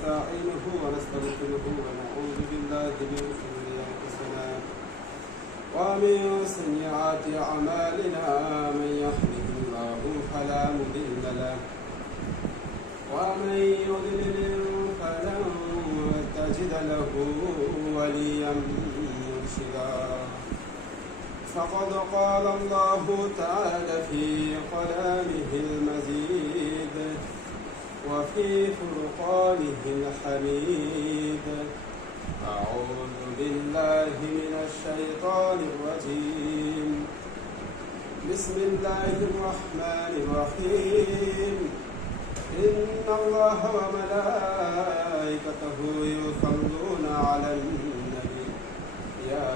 ونستعينه ونستغفره ونعوذ بالله من شرور أنفسنا ومن سيئات أعمالنا من يهده الله فلا مضل له ومن يضلل فلن تجد له وليا مرشدا فقد قال الله تعالى في كلامه المجيد وفي فرقانه الحميد أعوذ بالله من الشيطان الرجيم بسم الله الرحمن الرحيم إن الله وملائكته يصلون على النبي يا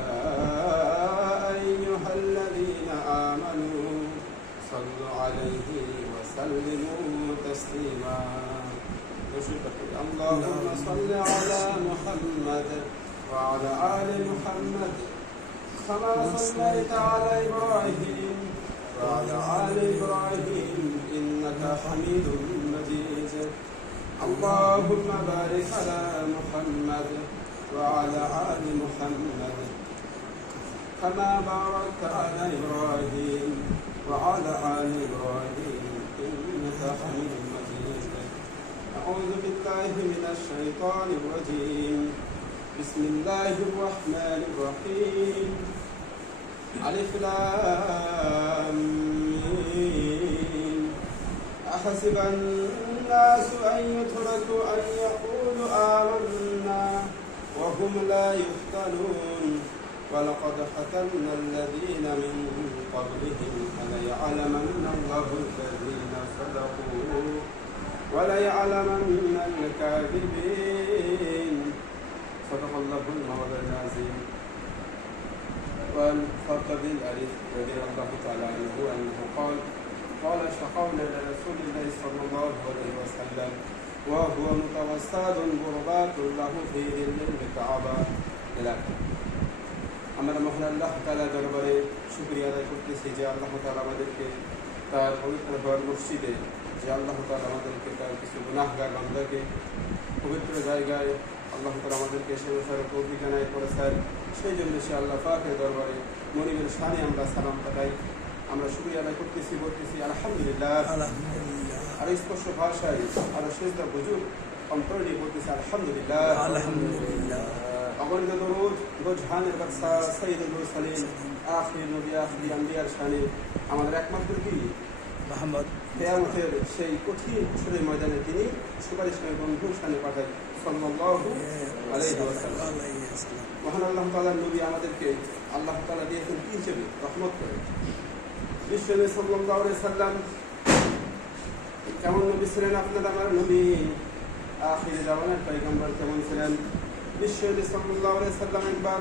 أيها الذين آمنوا صلوا عليه وسلموا تسليما اللهم صل على محمد وعلى آل محمد كما صليت على إبراهيم وعلى آل إبراهيم إنك حميد مجيد اللهم بارك على محمد وعلى آل محمد كما باركت على إبراهيم وعلى آل إبراهيم إنك حميد مجيد أعوذ بالله من الشيطان الرجيم بسم الله الرحمن الرحيم ألف لام ميم أحسب الناس أن يتركوا أن يقولوا آمنا وهم لا يفتنون ولقد فتنا الذين من قبلهم فليعلمن الله الذين صدقوا وليعلمن الكاذبين صدق الله المولى العظيم. وعن خطب الألف رضي الله تعالى عنه أنه قال شقونا لرسول الله صلى الله عليه وسلم وهو متوسد غربات له في ظل الكعبة إلى আমরা মহান আল্লাহ তাআলা দরবারে শুকরিয়া আদায় করতেছি যে আল্লাহ তাআলা আমাদেরকে তার পবিত্র ঘর মসজিদে যে আল্লাহ তাআলা আমাদেরকে তার কিছু গুনাহগার বান্দাকে পবিত্র জায়গায় আল্লাহ তাআলা আমাদেরকে সে অনুসারে তৌফিক এনায়েত করেছেন। সেই জন্য সে আল্লাহ পাকের দরবারে মনিবের শানে আমরা সালাম পাঠাই, আমরা শুকরিয়া আদায় করতেছি, বলতেছি আলহামদুলিল্লাহ। আর স্পষ্ট ভাষায় আরো সেজদা বুজুর অন্তর নিয়ে বলতেছি আলহামদুলিল্লাহ আলহামদুলিল্লাহ। অগণিত দরুদ জাহানের বাদশা সাইয়্যিদুল মুরসালিন আখির নবী আখির আম্বিয়ার শানে আমাদের একমাত্র কি মুহাম্মদ কিয়ামতের সেই কঠিন হাসরের ময়দানে তিনি সুপারিশকারী বন্ধুর শানে পাঠাই সাল্লাল্লাহু আলাইহি ওয়াসাল্লাম। মহান আল্লাহ তাআলার নবী আমাদেরকে আল্লাহ তাআলা দিয়েছেন কি হিসেবে রহমত করে। বিশ্বনবী সাল্লাল্লাহু আলাইহি সাল্লাম কেমন নবী ছিলেন? আপনার আমার নবী আখির জামানার পয়গম্বর কেমন ছিলেন? বিশ্বনবী সাল্লাল্লাহু আলাইহি সাল্লাম একবার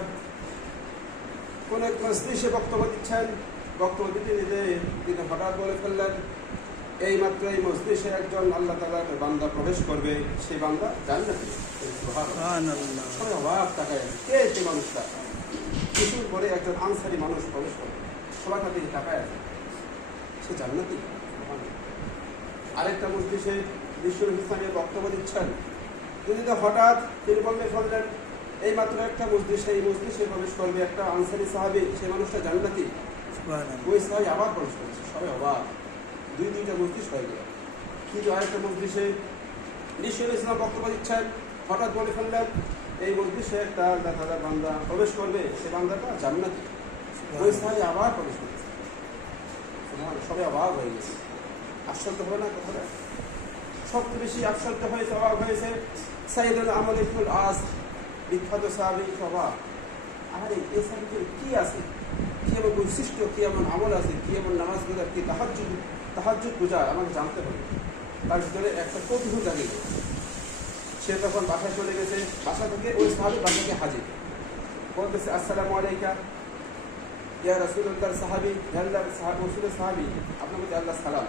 কোন এক মজলিসে বক্তব্য দিচ্ছেন, বক্তব্য দিতে দিতে তিনি হঠাৎ বলে ফেললেন, এই মাত্র এই মজলিসে একজন আল্লাহ তাআলার বান্দা প্রবেশ করবে, সেই বান্দা জান্নাতি। সুবহানাল্লাহ। সবাই অবাক তাকায়, কে সেই মানুষটা? কিছুর পরে একজন আনসারী মানুষ প্রবেশ করবে, সবাই তার দিকে তাকায়, সে জান্নাতি। আরেকটা মজলিসে বিশ্বনবী ইসলামের বক্তব্য দিচ্ছেন, তিনি হঠাৎ তিনি বললেন, এই মাত্র একটা মজলিসে এই মজলিসে প্রবেশ করবে একটা আনসারী সাহাবী, সেই মানুষটা জান্নাতি। ওই সাহাবী আবার প্রবেশ করেছে, সবাই অবাক, দুইটা মজলিস হয়ে গেল। কিন্তু আরেকটা মজলিসে বিশ্বনবী ইসলাম বক্তব্য দিচ্ছেন, হঠাৎ বলে ফেললেন, এই মজলিসে একটা আল্লাহ তাআলার বান্দা প্রবেশ করবে, সেই বান্দাটা জান্নাতি। ওই সাহাবী আবার প্রবেশ করেছে, সবাই অবাক হয়ে গেছে। আশ্চর্য হবে না কথাটা? সবচেয়ে বেশি আশ্চর্য হয়েছে, অবাক হয়েছে সাইয়্যিদুনা আমর ইবনুল আস, বিখ্যাত সাহাবী। অবাক, আরে এই সাহাবীর কি আছে, কি এমন বৈশিষ্ট্য, কি এমন আমল আছে, কি এমন নামাজ গুজার, কি তাহাজ্জুদ গুজার, আমাকে জানতে হবে। তার ভিতরে একটা কৌতূহল জাগে। সে তখন বাসায় চলে গেছে, বাসা থেকে ওই সাহাবী বাসাকে হাজির, বলতেছে আসসালামু আলাইকা ইয়া রাসূলুল্লাহ। সাহাবী রাসূলের সাহাবী, আপনার প্রতি আল্লাহ সালাম।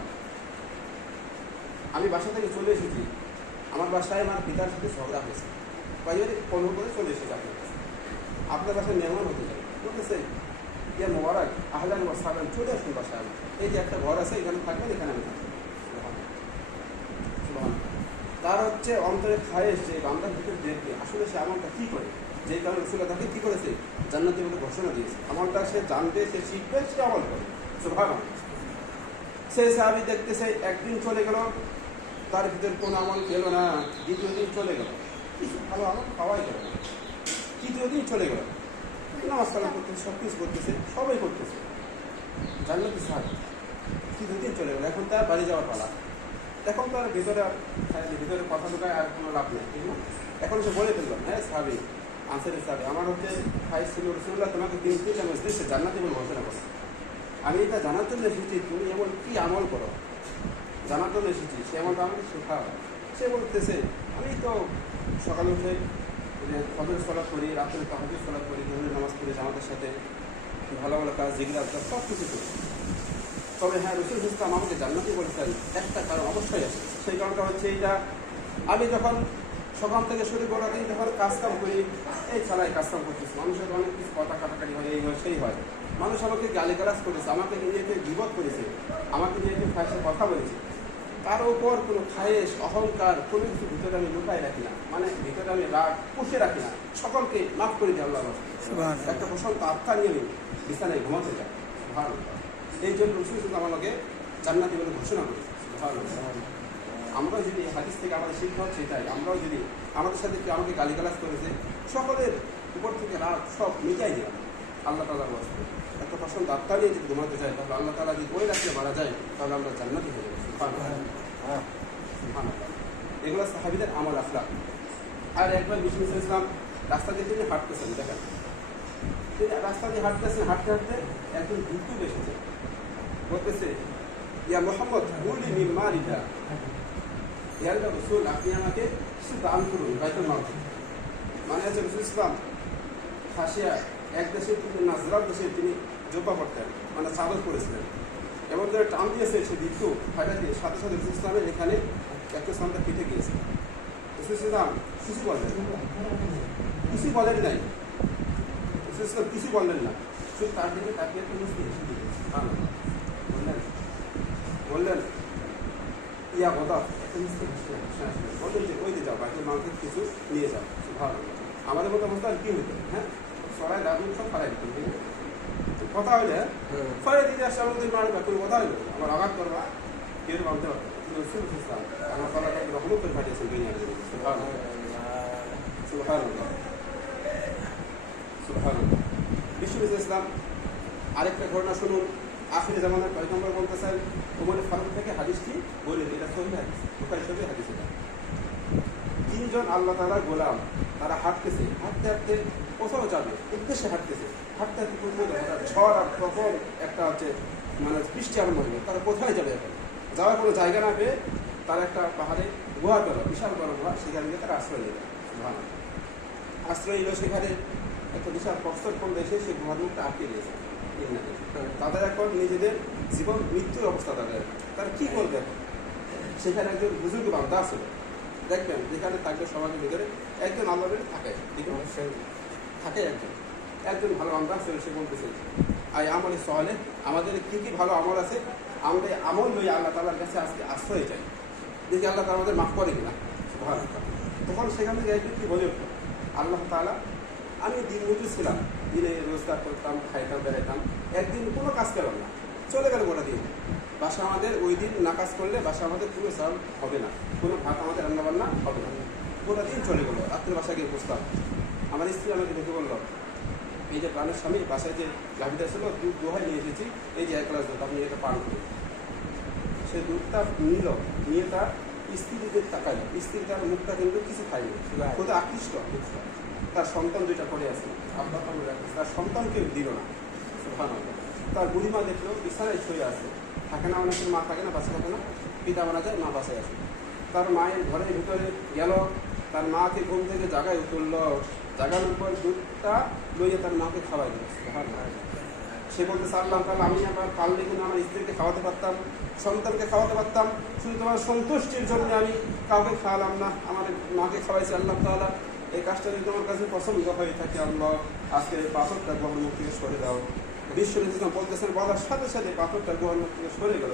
আমি বাসা থেকে চলে এসেছি, আমার বাসায় আমার পিতার সাথে ঝগড়া হয়েছে, বাইরে কলহ করে চলে এসেছি আপনার বাসায় মেহমান হতে চাই। বলতেছে ইয়া মোবারক আহলান ওয়া সাহলান, চলে আসুন বাসায়, এই যে একটা ঘর আছে এখানে থাকবেন, এখানে আমি থাকবো। তার হচ্ছে অন্তরে খায়েশ যে বান্দার ভিতরে দেখবে আসলে সে আমলটা কী করে, যেই কারণে রসুল্লাহ তাকে কী করেছে জান্নাতি বলে ঘোষণা দিয়েছে। আমলটা সে জানবে, সে শিখবে, সে আমল করে। সুবহানাল্লাহ। সেই সাহাবী দেখতেছে একদিন চলে গেল, তার ভিতরে কোনো আমল পেল না। দ্বিতীয় দিন চলে গেল, কিছু ভালো আমল পাওয়াই গেল না। তৃতীয় দিন চলে গেল, নামাজ কালাম করতেছে, সব কিছু করতেছে, সবাই করতেছে, জান্নাতি সাহাবী। তৃতীয় দিন চলে গেল, এখন তার বাড়ি যাওয়ার পালা। এখন তার ভিতরে কথা ঢোকায় আর কোনো লাভ নেই, ঠিক না? এখন সে বলে ফেললাম, হ্যাঁ সাহাবী, আনসারের সাহাবী, আমার হচ্ছে ভাই ছিল রসুল্লাহ তোমাকে কিন্তু সে জান্নাতি বলে ঘোষণা করে। আমি এটা জানার জন্য এসেছি তুমি এমন কি আমল করো, জানার জন্য এসেছি। সে আমলটা আমাকে শেখাও। সে বলতেছে আমি তো সকালে উঠে ফজর সালাত করি, রাত্রে তাহাজ্জুদ সালাত করি, জোহরের নামাজ পড়ি জামাতের সাথে, ভালো ভালো কাজ, জিকির আজকার সব কিছু করি। তবে হ্যাঁ, রসুল ইসলাম আমাকে জান্নাতি বলেছেন একটা কারণ অবশ্যই আছে। সেই কারণটা হচ্ছে এইটা, আমি যখন সকাল থেকে শুরু করা দিন যখন কাজকাম করি, এই ছাড়াই কাজকাম করতেছি, মানুষের অনেক কিছু কথা কাটাকাটি হয়, এই হয় সেই হয়। মানুষ আমাকে গালিগালাজ করেছে, আমাকে নিজেকে বিপদ করেছে, আমাকে নিজেকে ফাঁসে কথা বলেছে। তার উপর কোনো খায়েশ, অহংকার, কোনো কিছু ভিতরে আমি লুকাই রাখি না, মানে ভিতরে আমি রাগ পুষে রাখি না, সকলকে মাফ করে দিই আল্লাহ। একটা প্রশান্ত আত্মা নিয়ে আমি বিছানায় ঘুমাতে যাই। ভালো, এই জন্য রসুল ইসলাম আমাকে জান্নাতি বলে ঘোষণা করেছে। ভালো, আমরাও যদি হাদিস থেকে আমাদের শিক্ষা হচ্ছে এটাই, আমরাও যদি আমাদের সাথে কেউ আমাকে গালিগালাজ করেছে, সকলের উপর থেকে রাগ সব মিটাই দিলাম আল্লাহ তাআলার ওয়াস্তে। একটা প্রশান্ত আত্মা নিয়ে যদি ঘুমাতে যায়, তাহলে আল্লাহ তাআলা যদি ওই রাত্রে মারা যায়, তাহলে আমরা জান্নাতি হয়ে যাবো। এগুলো সাহাবীদের আমল আখলাক। আর একবার বিষ্ণু ইসলাম রাস্তা দিয়ে তিনি হাঁটতেছেন, দেখেন তিনি রাস্তা দিয়ে হাঁটতেছেন, হাঁটতে হাঁটতে একজন ভিক্ষুক এসেছে, বলতেছে ইয়া মুহাম্মদ কুলি মিন মালিকা, ইয়া রাসূল আপনি আমাকে কিছু দান করুন বাইতুল মাল থেকে। মানে হচ্ছে রসুল ইসলাম খাসিয়া এক দেশে তিনি নাজরাত দেশে তিনি জোব্বা পড়তেন, মানে চাদর করেছিলেন, এমন ধরে টান দিয়েছে সে ভিক্ষু ফায়দা দিয়ে, সাথে সাথে রসুল ইসলামের এখানে একটা সন্ধ্যা পিঠে গিয়েছে। রসুল ইসলাম কিছু বললেন, কিছু বলেন নাই, রসুল ইসলাম কিছু বললেন না, শুধু তার দিকে তাকিয়ে একটু মুসকি হেসে দিয়েছে। বললেন ইয়া কথা একটা মুসকি হেসে বললেন যে ওই দিয়ে যাও, বাকি মাংস কিছু নিয়ে যাও। ভালো, আমাদের মতো অবস্থা কি হইতো, হ্যাঁ সবাই দাবি সব ফালাই দিত, কথা হইলে ফালাই দিতে আসছে আমাদের মারবে, কোনো কথা হইলো আমার আঘাত করবা কেউ মানতে পারতো। রসুল ইসলাম আমার তাআলা রহমত করে পাঠিয়েছেন দুনিয়ার জন্য। সুবহানাল্লাহ, সুবহানাল্লাহ। বিষ্ণু ইসলাম আরেকটা ঘটনা শুনুন। আখির জামানার পয়গম্বর বলতেছেন, ওমর ফারুক থেকে হাদিসটি বলে, এটা সহিহ হাদিস, বুখারী শরীফের হাদিস। এটা তিনজন আল্লাহ তাআলার গোলাম, তারা হাঁটতেছে, হাঁটতে হাঁটতে কোথাও যাবে উদ্দেশ্যে হাঁটতেছে, হাঁটতে হাঁটতে ঝড় আর প্রবল একটা হচ্ছে মানে বৃষ্টি আরম্ভ হয়ে গেল। তারা কোথায় যাবে এখন, যাওয়ার কোনো জায়গা না পেয়ে তারা একটা পাহাড়ে গুহা গেল, বিশাল বড় গুহা, সেখানে গিয়ে তারা আশ্রয় নিল। আশ্রয় নিল, সেখানে একটা বিশাল প্রস্তর পড়লে এসে সেই গুহার মুখটা আটকে দিয়েছে। তাদের এখন নিজেদের জীবন মৃত্যুর অবস্থা, তারা কি করবে এখন? সেখানে একজন বুজুর্গ বান্দা ছিল, দেখবেন যেখানে থাকবে সমাজের ভিতরে একজন আল্লাহর থাকে, থাকে একজন ভালো বান্দা ছিল। সে বলতেছে আই আমলে সহলে, আমাদের কি কি ভালো আমল আছে, আমরা আমল লই আল্লাহ তাআলার কাছে আজকে আশ্রয় চাই, দেখি আল্লাহ তাআলা আমাদের মাফ করে কিনা। তখন সেখান থেকে একজন কি বলে উঠল, আল্লাহ তাআলা আমি দিন মজুর ছিলাম, দিনে রোজগার করতাম, খাইতাম, বেড়াইতাম, একদিন কোনো কাজ পেলাম না, চলে গেল গোটা দিন। বাসা আমাদের ওই দিন না কাজ করলে বাসা আমাদের কোনো চাল হবে না, কোনো ভাত আমাদের রান্নাবান্না হবে না, গোটা দিন চলে গেলো। রাত্রে বাসায় গিয়ে বসতাম, আমার স্ত্রী আমাকে দেখে বললো, এই যে প্রাণের স্বামী বাসায় যে গাভিটা ছিল দুধ দোহাই নিয়ে এসেছি, এই যে 1 গ্লাস দুধ, আপনি এটা পান করুন। সে দুধটা নিল, নিয়ে তার স্ত্রীকে তাকাইল, স্ত্রী তার মুখটা কিন্তু কিছু খাইনি, শুধু আকৃষ্ট, তার সন্তান 2টা পড়ে আছে, আব্বা তার সন্তানকে দিল না। সুবহানাল্লাহ। তার বুড়িমা দেখলো বিছানায় শুয়ে আছে, থাকে না অনেকের মা থাকে না, বাসা থাকে না, পিতা মারা যায়, মা বাসায় আছে। তার মায়ের ঘরের ভিতরে গেল, তার মাকে ঘুম থেকে জাগায় তুলল, জাগানোর পর দুধটা লইয়ে তার মাকে খাওয়াই দিল। সে বলতেছে আল্লাহ তাআলা আমি আবার পারলে কিন্তু আমার স্ত্রীকে খাওয়াতে পারতাম, সন্তানকে খাওয়াতে পারতাম, শুধু তোমার সন্তুষ্টির জন্য আমি কাউকে খাওয়ালাম না, আমার মাকে খাওয়াইছি। আল্লাহ তাআলা এই কাজটা যদি তোমার কাছে পছন্দ হয়ে থাকে, আল্লাহ আজকে পাথরটা গ্রহণ মুখ থেকে সরে দাও। বিশ্ব ইসলাম বলতেছেন, বলার সাথে সাথে পাথরটা গ্রহণ মুখ থেকে সরে গেল।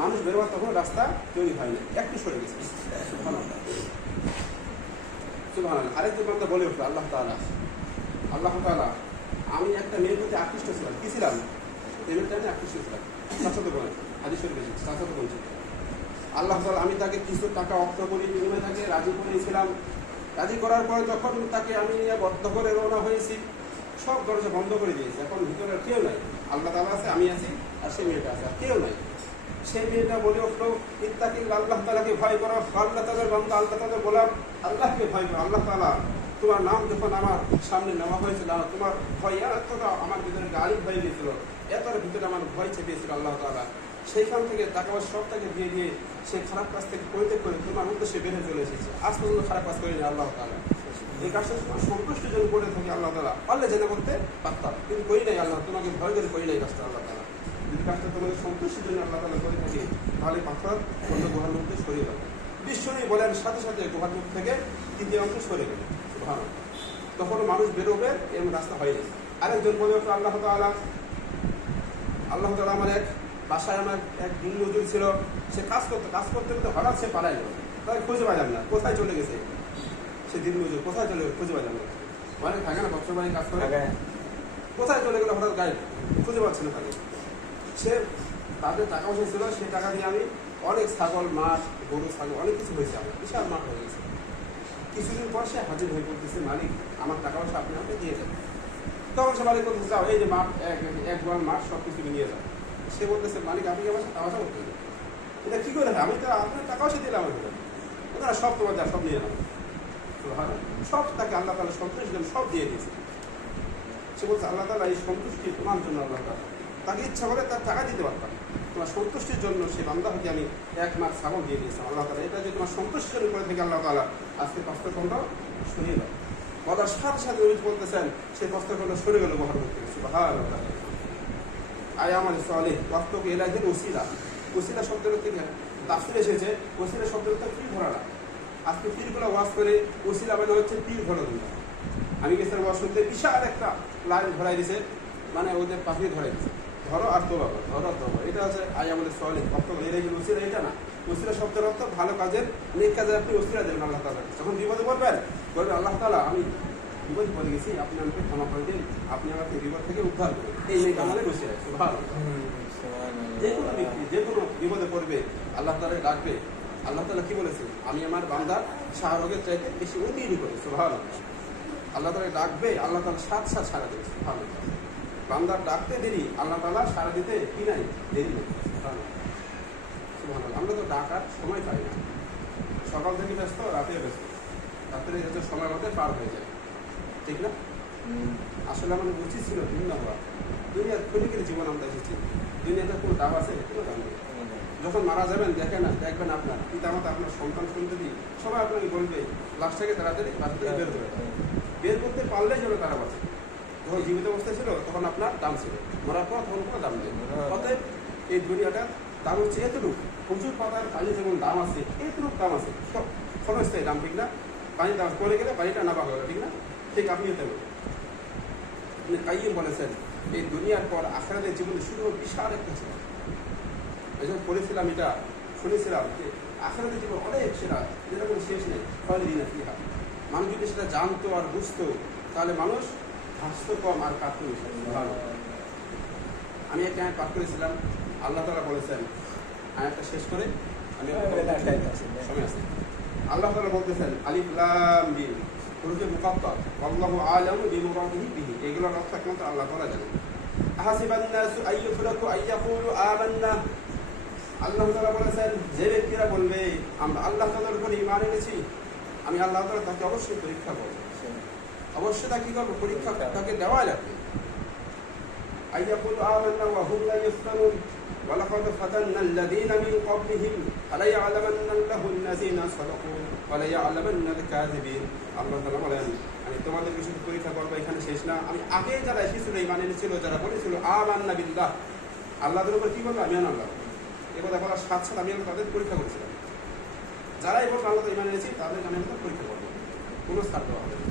মানুষ বেরোবার তখন রাস্তা তৈরি হয় না, একটু সরে গেছে। সুবহানাল্লাহ। আরেকজন বান্দা বলে উঠলো, আল্লাহ তাআলা আমি একটা মেয়ের প্রতি আকৃষ্ট ছিলাম। কি ছিলাম? প্রেমের টাইমে আকৃষ্ট ছিলাম। চাচাতো বোন, হাদিস শরীফে এসেছে, চাচাতো বোন ছিল। আল্লাহ তাআলা আমি তাকে কিছু টাকা অর্থ করি বিনিময়ে তাকে রাজি করেছিলাম। রাজি করার পরে যখন তাকে আমি নিয়ে বদ্ধ করে রওনা হয়েছি, সব দরজা বন্ধ করে দিয়েছি। এখন ভিতরে কেউ নাই, আল্লাহ তাআলা আছে, আমি আছি, আর সেই মেয়েটা আছে, আর কেউ নাই। সেই মেয়েটা বলে উঠলো, ইত্তাকিল্লাহ, আল্লাহ তাআলাকে ভয় করো। আল্লাহ তাআলার বান্দা, আল্লাহ তাআলা বললাম আল্লাহকে ভয় করো। আল্লাহ তাআলা তোমার নাম যখন আমার সামনে নেওয়া হয়েছিল, তোমার ভয় এতটা আমার ভিতরে গাড়ি হয়ে গিয়েছিল, এতটার ভিতরে আমার ভয় চেপেছিল আল্লাহ তাআলা। সেইখান থেকে টাকা সব তাকে দিয়ে সে খারাপ কাজ থেকে করতে করে তোমার উদ্দেশ্যে বেড়ে চলে এসেছে। আজ পর্যন্ত খারাপ কাজ করেনি আল্লাহ তাআলা। এই কাজটা তোমার সন্তুষ্টি জন্য করে থাকি আল্লাহ তাআলা। পারলে জেনে করতে পারতাম, কিন্তু করি নাই আল্লাহ, তোমাকে ভয় করে করি নাই কাজটা আল্লাহ তাআলা। যদি কাজটা তোমাদের সন্তুষ্টির জন্য আল্লাহ তাআলা করে থাকি, তাহলে পাথর অন্য গুহার মধ্যে সরিয়ে যাবে। বিশ্বনী বলেন সাথে সাথে গুহার মধ্যে থেকে তৃতীয় অংশ সরে গেল। ভালো, তখন মানুষ বেরোবে, এরকম রাস্তা হয়নি। আরেকজন বলে উঠলো, আল্লাহ তাআলা আমার এক বাসায় আমার এক দিন মজুর ছিল, সে কাজ করতে হঠাৎ সে পালাই গেল, তাকে খুঁজে পাইলাম না, কোথায় চলে গেছে সে দিন মজুর, কোথায় চলে গেল খুঁজে পাইলাম না। মানে থাকে না বছর বাড়ি কাজ করে, কোথায় চলে গেল হঠাৎ গায়ে, খুঁজে পাচ্ছে না তাকে। সে তাদের টাকা পয়সা ছিল, সেই টাকা দিয়ে আমি অনেক ছাগল, মাছ, গরু, ছাগল অনেক কিছু হয়েছে, আমার বিশাল মাঠ হয়ে গেছে। কিছুদিন পর সে হাজির হয়ে পড়তেছে, মালিক আমার টাকা পয়সা আপনি আমাকে দিয়ে দেন। তখন সে মালিক বলতেছে, যাও এই যে মাঠ, এক গোয়াল মাঠ সব কিছু নিয়ে যাও। সে বলতেছে, মালিক আপনি আমার সাথে টাকা করতে দেন, এটা কী করে হয়? আমি তো আপনার টাকা পয়সা দিলাম, না সব তোমার যা, সব নিয়ে এলাম। সব তাকে আল্লাহ তাআলা সন্তুষ্টি দেন, সব দিয়ে দিয়েছে। সে বলছে, আল্লাহ তাআলা এই সন্তুষ্টি তোমার জন্য, আল্লাহ তাআলা তাকে ইচ্ছা করে তার টাকা দিতে পারতাম, তোমার সন্তুষ্টির জন্য সেই বান্দাকে আমি এক মাস ছাগল দিয়ে দিয়েছিলাম আল্লাহ তাআলা। এটা যে তোমার সন্তুষ্টির জন্য করে থেকে আল্লাহ তাআলা আজকে কষ্টখণ্ড সরিয়ে দাও। বলার সাথে সাথে নবী বলতেছেন, সেই কষ্টখণ্ড সরে গেল বহার মধ্যে। সুবহানাল্লাহ। আয় আমার সালেহ ওয়াক্তকে এলাহির ওসিলা, ওসিলা শব্দের থেকে তাফসীরে এসেছে, ওসিলা শব্দের থেকে পীর ধরা না। আজকে পীরগুলো ওয়াজ করে ওসিলা মানে হচ্ছে পীর ধরা দিল। আমি গেছিলাম ওয়াজ শুনতে, বিশাল একটা লাইন ধরাই দিছে, মানে ওদের পাখি ধরাই দিছে, ধরো আর তোলো, ধরো তোলো। এটা হচ্ছে আই আমাদের সালেহ ওয়াক্তকে এলাহির ওসিলা। এটা না, ওসিলা শব্দের অর্থ ভালো কাজের, নেক কাজের আপনি ওসিলা দেবেন আল্লাহ তাআলা। যখন বিপদে পড়বেন, বলবেন আল্লাহ তাআলা আমি বিপদে পড়ে গেছি, আপনি আমাকে ক্ষমা করে দিন, আপনি আমাকে বিপদ থেকে উদ্ধার করুন। এই নেক আমলে ওসিলা। সুবহানাল্লাহ। যে কোনো ব্যক্তি যে কোনো বিপদে পড়বে, আল্লাহ তাআলা ডাকবে, আল্লাহ তাআলা কি বলেছেন? আমি আমার বান্দার শাহরোগের চাইতে বেশি অতিরিক্ত করি। সুবহানাল্লাহ। আল্লাহ তাআলা ডাকবে, আল্লাহ তাআলা সাথে সাথে সাড়া দেবে। সুবহানাল্লাহ। বান্দার ডাকতে দেরি, আল্লাহ তাআলা সাড়া দিতে কি নাই, দেরি নেই। সুবহানাল্লাহ। আমরা তো ডাকার সময় পাই না, সকাল থেকে ব্যস্ত, রাতে ব্যস্ত, রাত্রে হচ্ছে সময় মধ্যে পার হয়ে যায়, ঠিক না? আসলে আমাদের উচিত ছিল ভিন্ন হওয়া। দুনিয়ার ক্ষণিকের জীবন আমরা এসেছি, দুনিয়াতে কোনো দাম আছে? কোনো দাম নেই। যখন মারা যাবেন দেখবেন আপনার পিতামাতা, আপনার সন্তান সন্ততি সবাই আপনাকে বলবে, লাশ থেকে তাড়াতাড়ি বের হয়ে বের করতে পারলেই যেন তারা বাঁচে। যখন জীবিত অবস্থায় ছিল তখন আপনার দাম ছিল, মরার পর তখন কোনো দাম নেই। অতএব এই দুনিয়াটার দাম হচ্ছে এতটুকু। প্রচুর পাতার পানি যেমন দাম আছে, এতটুকু দাম আছে, সব ক্ষণস্থায়ী দাম, ঠিক না? পানি দাম পড়ে গেলে পানিটা নাবা হয়ে গেল, ঠিক না? ঠিক আপনিও তেমন। কাইয়্যিম বলেছেন, এই দুনিয়ার পর আখিরাতের জীবনে শুরু বিশাল একটা ছিল। এই জন্য পড়েছিলাম, এটা শুনেছিলাম যে আখিরাতের জীবন অনেক সেরা, যেটা কোনো শেষ নেই। খালিদিনা ফিহা। মানুষ যদি সেটা জানতো আর বুঝতো, তাহলে মানুষ হাসতো কম আর কাঁদতো বেশি। ভালো, আমি একটা আয়াত পাঠ করেছিলাম, আল্লাহ তাআলা বলেছেন, আয়াতটা শেষ করে আমি সময় আছে। আল্লাহ তাআলা বলতেছেন, আলিফ লাম মিম হুরুফে মুকাত্তাত আল্লাহু আ'লামু বিমুরাদিহি বিহি। এগুলোর অর্থ একমাত্র আল্লাহ তাআলা জানেন। আহাসিবান নাসু আইয়ুতরাকু আইয়াকুলু আমান্না। আল্লাহ তাআলা বলেছেন, যে ব্যক্তিরা বলবে আমরা আল্লাহ তাআলার উপর ঈমান এনেছি, আমি আল্লাহ তাআলা তাকে অবশ্যই পরীক্ষা করব, অবশ্যই তাকে কি করব, পরীক্ষা তাকে দেওয়া লাগবে। আইয়াকুলু আমান্না ওয়া হুম লা ইফতানুন ওয়া লাকাদ ফাতান্না আল্লাযীনা মিন ক্বাবলিহিম ফালা ইয়া'লামান্না আল্লাহু আল্লাযীনা সাদাকু ওয়া লা ইয়া'লামান্না আল-কাযিবিন। আল্লাহ তাআলা বলেন, আমি তোমাদেরকে শুধু পরীক্ষা করবো, এখানে শেষ না। আমি আগে যারা এসেছিল, ঈমান এনেছিল, যারা বলেছিল আমান্না বিল্লাহ, আল্লাহর উপর কি বলবো, আমি আল্লাহ, এ কথা বলার সাথে সাথে আমি তাদের পরীক্ষা করেছিলাম। যারা এই বলবো আল্লাহ ঈমান এনেছি, তাদের আমি পরীক্ষা করবো, কোনো ছাড় দেওয়া হবে না।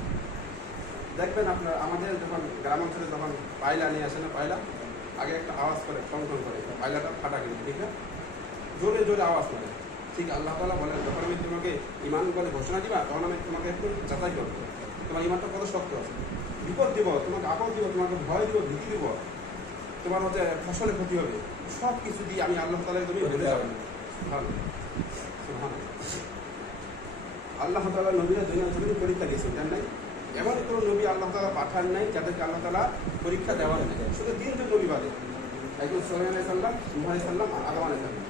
দেখবেন আপনার আমাদের যখন গ্রাম অঞ্চলে যখন পায়লা নিয়ে আসে না, পায়লা আগে একটা আওয়াজ করে, টং টং করে, পায়লাটা ফাটা গেলে, ঠিক না? জোরে জোরে আওয়াজ করে। ঠিক আল্লাহ তাআলা বলেন, যখন আমি তোমাকে ঈমান বলে ঘোষণা দিবা, তখন আমি তোমাকে একটু যাচাই করবো তোমার ঈমানটা কত শক্ত আছে। বিপদ দিব, তোমাকে আপদ দিব, তোমাকে ভয় দিব, ভীতি দিব, তোমার হচ্ছে ফসলের ক্ষতি হবে, সব কিছু দিয়ে আমি আল্লাহ তাআলা তুমি বেঁধে যাবেন। আল্লাহ তাআলা নবীরা দুনিয়ার জন্য পরীক্ষা দিয়েছেন, জান নাই? এমন কোনো নবী আল্লাহ তাআলা পাঠান নাই যাদেরকে আল্লাহ তাআলা পরীক্ষা দেওয়ার নেই। শুধু তিনজন নবী বাদে, একজন সোহেল আলাইহিস সালাম, নূহ আলাইহিস সালাম, আদম আলাইহিস সালাম।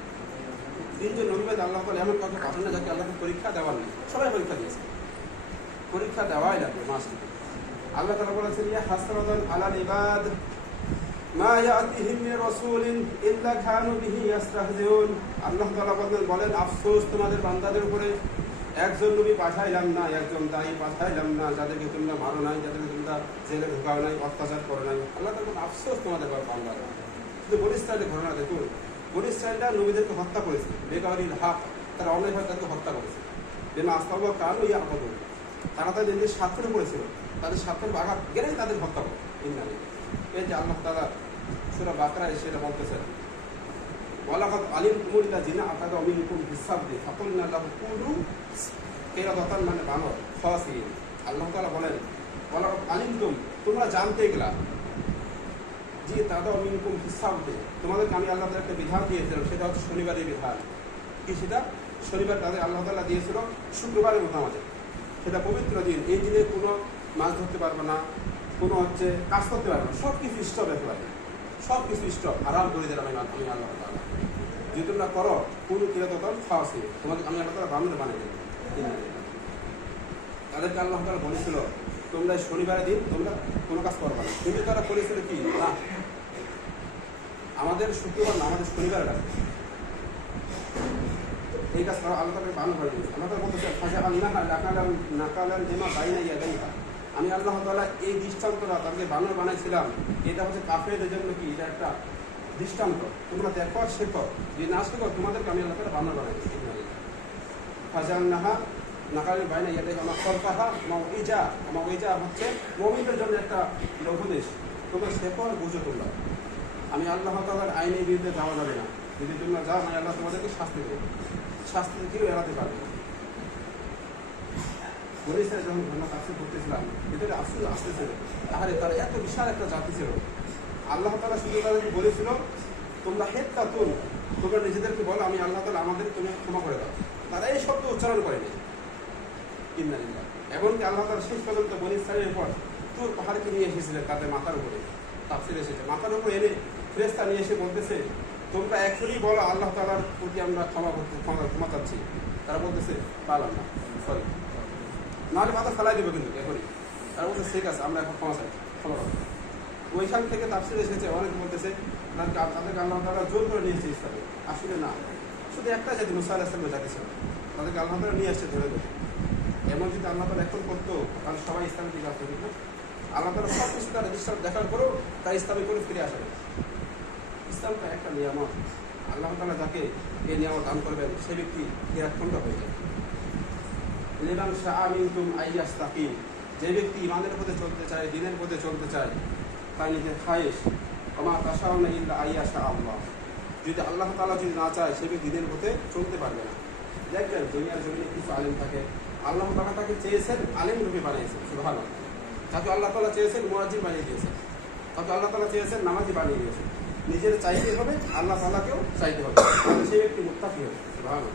তিনজন নবী বাদে আল্লাহ তাআলা এমন কাউকে পাঠান না যাকে আল্লাহকে পরীক্ষা দেওয়ার নেই। সবাই পরীক্ষা দিয়েছে, পরীক্ষা দেওয়াই লাগবে মাস। আল্লাহ তাআলা বলেছেন, ইয়া হাসরাতান আলাল ইবাদ মা ইয়াতিহিম মির রাসূলিন ইল্লা কানু বিহি ইস্তাহজিউন। আল্লাহ তাআলা বলেন, আফসোস তোমাদের বান্দাদের উপরে, একজন নবী পাঠাইলাম না, একজন দায়ী পাঠাইলাম না, যাদেরকে তোমরা মারো নাই, যাদেরকে তোমরা জেলে ঢোকাও নাই, অত্যাচার করো নাই। আল্লাহ তাআলা আফসোস তোমাদের বান্দারা। শুধু বনী ইসরাঈলের ঘটনা দেখুন, বনী ইসরাঈলরা নবীদেরকে হত্যা করেছে বেগারিল হক, তারা অন্যায়ভাবে তাদেরকে হত্যা করেছে। যেন আস্তাব কানু ইয়াবুদুন, তারা তাদের নিজেদের স্বার্থে পড়েছিল, তাদের স্বার্থের আঘাত গেলেই তাদের হত্যা করে। এই যে আল্লাহ তাআলা সূরা বাকারায় সেটা বলতেছেন, ওয়ালাকাদ আলিমতুমুল্লাযিনা আতাদু মিনকুম বিসাবরি ফাকুলনা লাহু কুনু কিরাদাতান, মানে বানর খাসিরিন। আল্লাহ তাআলা বলেন, ওয়ালাকাদ আলিমতুম, তোমরা জানতে গেলা, যে তাদু মিনকুম বিসাবরি, তোমাদেরকে আমি আল্লাহ তাআলা একটা বিধান দিয়েছিলাম, সেটা হচ্ছে শনিবারের বিধান। কি সেটা? শনিবার তাদের আল্লাহ তাআলা দিয়েছিল শুক্রবারের মতো আমাদের, সেটা পবিত্র দিন। এই দিনে কোনো মাছ ধরতে পারবে না, কোনো হচ্ছে কাজ করতে পারবে না, সব কিছু স্টপ রাখতে পারবে, সব কিছু স্টপ আরাম করে দিলাম আমি আল্লাহ তাআলা। যদি তোমরা করো কোনো কিরাদাতান খাসিরিন, তোমাদের আমি আল্লাহ তাআলা বান্দা বানিয়ে দেব। তাদেরকে আল্লাহ তাআলা বলেছিল, তোমরা শনিবারের দিন তোমরা কোনো কাজ করবে না। কিন্তু তারা বলেছিল কি, না আমাদের শুক্রবার না, আমাদের শনিবার রাখবে। এই কাজ আল্লাহ তাআলা বানু করে দিয়েছে। আল্লাহ তাআলা বলতেছে, ফাজআলনাহা নাকালান লিমা বাইনা ইয়াদাইহা, আমি আল্লাহ তাআলা এই দৃষ্টান্তটা তাদেরকে বানর বানাইছিলাম। এটা হচ্ছে কাফেরদের জন্য কি, এটা একটা দৃষ্টান্ত, তোমরা দেখো আর শেখো, যদি না শেখো তোমাদেরকে আমি আল্লাহ তাআলা বানর বানাই দিয়েছি। ফাজআলনাহা নাকালান বাইনা ইয়াদাইহা মাকফাহা মাউইজা, মাউইজা হচ্ছে মুমিনদের জন্য একটা উপদেশ, তোমরা শেখো আর বুঝো। তোমরা আমি আল্লাহ তাআলার আইনের বিরুদ্ধে যাওয়া যাবে না, যদি তোমরা যাও আমি আল্লাহ তোমাদেরকে শাস্তি দেবো, শাস্তি কেউ এড়াতে পারবে না। বলেছে যখন ঘটনা তাফসীর করতেছিলাম, ভিতরে আফসোস আসতেছে, তাহলে তারা এত বিশাল একটা জাতি ছিল। আল্লাহ তাআলা শুধু তাদেরকে বলেছিল, তোমরা হেত্তাতুন, তোমরা নিজেদেরকে বলো আমি আল্লাহ তাআলা আমাদের তুমি ক্ষমা করে দাও। তারা এই শব্দ উচ্চারণ করেনি। ইন্নালিল্লাহ। এমনকি আল্লাহ তাআলা শেষ পর্যন্ত বনী ইসরাঈলের পর তুর পাহাড়কে নিয়ে এসেছিলেন তাদের মাথার উপরে, তাফসীর এসেছে, মাথার উপরে এনে ফেরেশতা নিয়ে এসে বলতেছে, তোমরা এখনই বলো আল্লাহ তাআলার প্রতি আমরা ক্ষমা চাচ্ছি। তারা বলতেছে পারলাম না, সরি, নাহলে মাথা ফেলাই দেবে কিন্তু এখনই। তারা বলছে ঠিক আছে, আমরা এখন ক্ষমা চাই, ক্ষমা করো। ওইখান থেকে তাফসীর এসেছে, অনেকে বলতেছে তাদেরকে আল্লাহ তাআলা জোর করে নিয়ে এসেছে ইসলামে। আসলে না, শুধু একটা জাতি, মুসা আলাইহিস সালামের জাতি ছিল, তাদেরকে আল্লাহ তাআলা নিয়ে আসছে ধরে ধরে। এমন যদি আল্লাহ তাআলা এখন করতো তাহলে সবাই ইসলামের দিকে আসতো, ঠিক না? আল্লাহ তাআলা সব কিছু তার দৃষ্টান্ত দেখার পরেও তার ইসলামে করে ফিরে আসবে। ইসলামটা একটা নিয়ামত, আল্লাহ তাআলা যাকে এই নিয়ামত দান করবেন সে ব্যক্তি হিরাক্ষণ্ড হয়ে যায়। লিমান শাআ মিনকুম আইয়াস্তাকিম, যে ব্যক্তি ইমানের পথে চলতে চায়, দ্বীনের পথে চলতে চায়, তার নিজের খায়েশ, ওমা তাশাউনা ইল্লা আইয়াশা আল্লাহ, যদি আল্লাহ তাআলা যদি না চায় সে ব্যক্তি দ্বীনের পথে চলতে পারবে না। দেখবেন দুনিয়ার জমিনে কিছু আলেম থাকে, আল্লাহ তাআলা তাকে চেয়েছেন আলেম রূপে বানিয়েছেন, সুবহানাল্লাহ। তাকে আল্লাহ তাআলা চেয়েছেন মুয়াজ্জিন বানিয়ে দিয়েছেন, তাকে আল্লাহ তাআলা চেয়েছেন নামাজি বানিয়ে দিয়েছেন। নিজের চাইতে হবে, আল্লাহ তাআলাকেও চাইতে হবে, তাহলে সেই ব্যক্তি মুত্তাকি হবে, সুবহানাল্লাহ।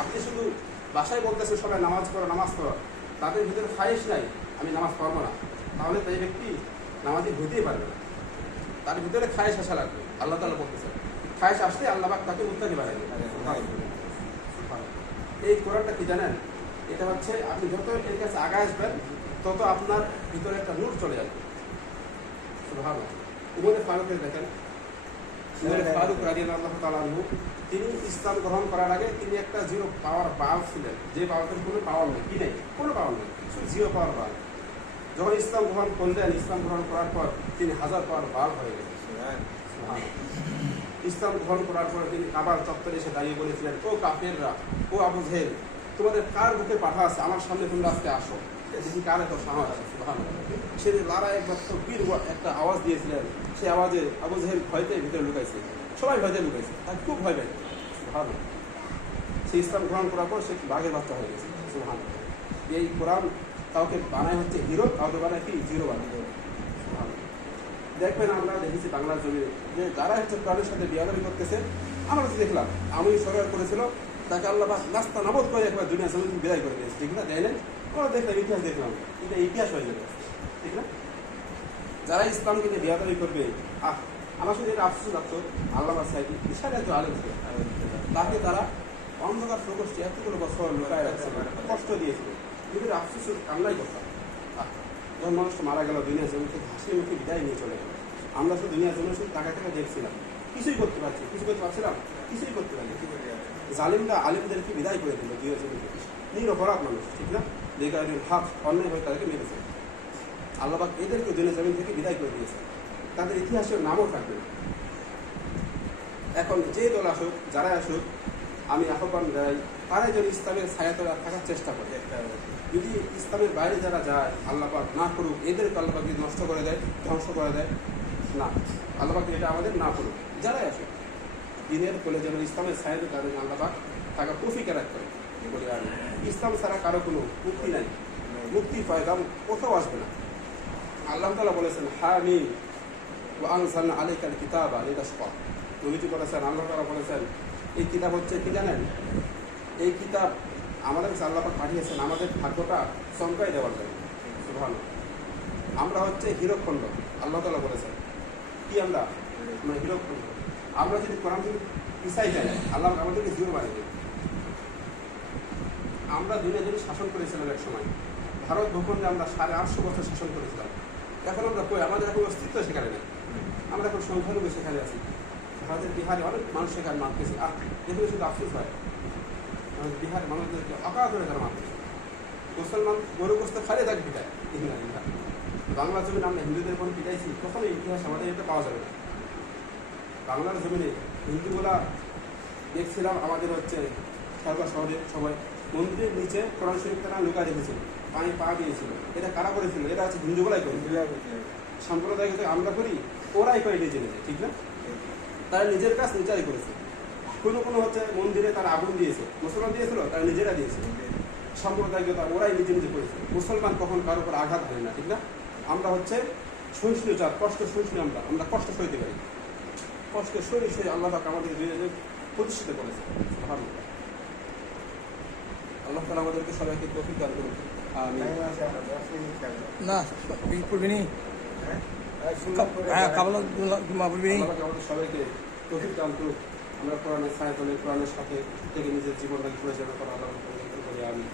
আপনি শুধু বাসায় বলতেছেন সবাই নামাজ পড়ো নামাজ পড়ো, তাদের ভিতরে খায়েশ নাই আমি নামাজ পড়বো না, তাহলে তাই ব্যক্তি নামাজি হইতেই পারবে না। তার ভিতরে খায়েশ আসা লাগবে। আল্লাহ তাআলা বলতেছেন খায়েশ আসলে আল্লাহ পাক তাকে মুত্তাকি বানাবে। এই কোরআনটা কি জানেন? এটা হচ্ছে আপনি যত এর কাছে আগে আসবেন তত আপনার ভিতরে একটা নূর চলে আসবে, সুবহানাল্লাহ। উমরে ফারুকের দেখেন, উমরে ফারুক রাদিয়াল্লাহু তাআলা আনহু, তিনি ইসলাম গ্রহণ করার আগে তিনি একটা জিরো পাওয়ার বাল্ব ছিলেন, যে বাল্বের কোনো পাওয়ার নেই, কি নেই, কোনো পাওয়ার নেই, শুধু জিরো পাওয়ার বাল্ব। যখন ইসলাম গ্রহণ করলেন, ইসলাম গ্রহণ করার পর তিনি 1000 পাওয়ার বাল্ব হয়ে গেলেন। ইসলাম গ্রহণ করার পর তিনি কাবার চত্বরে এসে দাঁড়িয়ে বলেছিলেন, ও কাফেররা, ও আবু জেহেল, তোমাদের কার বুকে পাঠা আছে, আমার সামনে তোমরা আজকে আসো, দেখি কার এত সাহস আছে। সে লড়াই একবার তকবীর একটা আওয়াজ দিয়েছিলেন, সেই আওয়াজে আবু জেহেল ভয়তে ভিতরে লুকাইছে। সবাই ভয় লুকাইছে, তাকে খুব ভয় পাইছে। ভালো, সে ইসলাম গ্রহণ করার পর সে বাঘের বাচ্চা হয়ে গেছে। সুবহান। এই কোরআন কাউকে বানায় হচ্ছে হিরো, কাউকে বানায় কি জিরো বানিয়ে দেবে। দেখবেন আমরা দেখেছি বাংলার জমিনে যে যারা হচ্ছে কোরআনের সাথে বিয়াদবি করতেছে, আমরা তো দেখলাম আমি সরকার করেছিল তাকে আল্লাহ নাস্তা নাবদ করে একবার দুনিয়া জমিন বিদায় করে দিয়েছে, ঠিক না? দেয় না? আমরা দেখলাম, ইতিহাস দেখলাম, এটা ইতিহাস হয়ে যাবে, ঠিক না? যারা ইসলামকে নিয়ে বিয়াদবি করবে, আমার সাথে এটা আফসোস লাগতো, আল্লাহ সাহেব বিশাল একজন আলেম ছিল, তাকে তারা অন্ধকার প্রকোষ্ঠে এতগুলো বছর লুকায় রাখছে, কষ্ট দিয়েছিল, কিন্তু আফসোস আমরাই করতাম। যখন মানুষটা মারা গেল, দুনিয়া জমি থেকে হাসি মুখে বিদায় নিয়ে চলে গেল, আমরা শুধু দুনিয়া জমি শুধু টাকা টাকা দেখছিলাম, কিছুই করতে পারছি, কিছু করতে পারছিলাম, কিছুই করতে পারি। জালিমরা আলিমদেরকে বিদায় করে দিল দুনিয়া জমি থেকে, নিরপরাধ মানুষ, ঠিক না? যে কারণে হাত অন্যায় হয়ে তাদেরকে মেরেছে, আল্লাহ পাক এদেরকে দুনিয়া জমি থেকে বিদায় করে দিয়েছে, তাদের ইতিহাসের নামও থাকবে না। এখন যে দল আসুক, যারা আসুক, আমি আহ্বান দেয় তারাই যেন ইসলামের ছায়াতলে থাকার চেষ্টা করে। যদি ইসলামের বাইরে যারা যায়, আল্লাহ পাক না করুক, এদেরকে আল্লাহ পাক যদি নষ্ট করে দেয়, ধ্বংস করে দেয়, না, আল্লাহ পাক এটা আমাদের না করুক। যারাই আসুক দিনের বলে যেন ইসলামের ছায়াতে তাদের আল্লাহ পাক থাকা তৌফিক এরাত করে বলে। আর ইসলাম ছাড়া কারো কোনো মুক্তি নাই, মুক্তির পয়গাম কোথাও আসবে না। আল্লাহ তাআলা বলেছেন, হামিম ওয়া আনজালনা আলাইকাল কিতাবা লিতাশকা। নবীজি বলেছেন, আল্লাহ তাআলা বলেছেন, এই কিতাব হচ্ছে কি জানেন? এই কিতাব আমাদের কাছে আল্লাহ পাক পাঠিয়েছেন আমাদের ভাগ্যটা চমকাই দেওয়ার জন্য। সুবহানাল্লাহ। আমরা হচ্ছে হীরকখণ্ড, আল্লাহ তাআলা বলেছেন কি আমরা হীরকখণ্ড। আমরা যদি কোরআন থেকে পিছাই যাই, আল্লাহ আমাদেরকে জিরো বানিয়ে দেবে। আমরা দুনিয়া যদি শাসন করেছিলাম এক সময়, ভারত ভূখণ্ডে আমরা 850 বছর শাসন করেছিলাম। এখন আমরা কই? আমাদের এখন অস্তিত্ব সেখানে নেই, আমরা এখন সংখ্যালঘু সেখানে আছি। ভারতের বিহারে অনেক মানুষ সেখানে মারতেছে, আর এগুলো শুধু আফসোস হয়, বিহারের মানুষদেরকে অকাল করে তারা মারতেছে। মুসলমান গরু গোস্ত খালে তাকে পিটায়, বাংলার জমিনে আমরা হিন্দুদের কোনো পিটাইছি, কখনো ইতিহাস আমাদের এটা পাওয়া যাবে না। বাংলার জমিনে হিন্দুগুলা দেখছিলাম আমাদের হচ্ছে সরকার শহরে সবাই মন্দিরের নিচে কোরআন শরীফ তারা লুকা রেখেছিল, পানি পা দিয়েছিল। এটা কারা করেছিল? এটা হচ্ছে হিন্দুগুলাই করে। সাম্প্রদায়িক আমরা করি, ওরাই করে নিজে নিজে, ঠিক না? তারা নিজের কাজ নিজেরাই করেছে। কোনো কোনো হচ্ছে মন্দিরে তারা আগুন দিয়েছে, মুসলমান দিয়েছিল, তারা নিজেরা দিয়েছে। সাম্প্রদায়িকতা ওরাই নিজে নিজে করেছে। মুসলমান কখন কারোর উপর আঘাত হয় না, ঠিক না? আমরা হচ্ছে সহিষ্ণু জাত, কষ্ট সহিষ্ণু, আমরা কষ্ট সইতে পারি। কষ্ট সই সই আল্লাহ পাক আমাদের প্রতিষ্ঠিত করেছে। আল্লাহ তাআলা আমাদেরকে সবাইকে তৌফিক দান করুন। না পড়বি নি, আমাদের সবাইকে তৌফিক দান করুক। আমরা কোরআনের ছায়াতলে, কোরআনের সাথে থেকে নিজের জীবনটাকে পরিচালনা করা আল্লাহ করি। আমি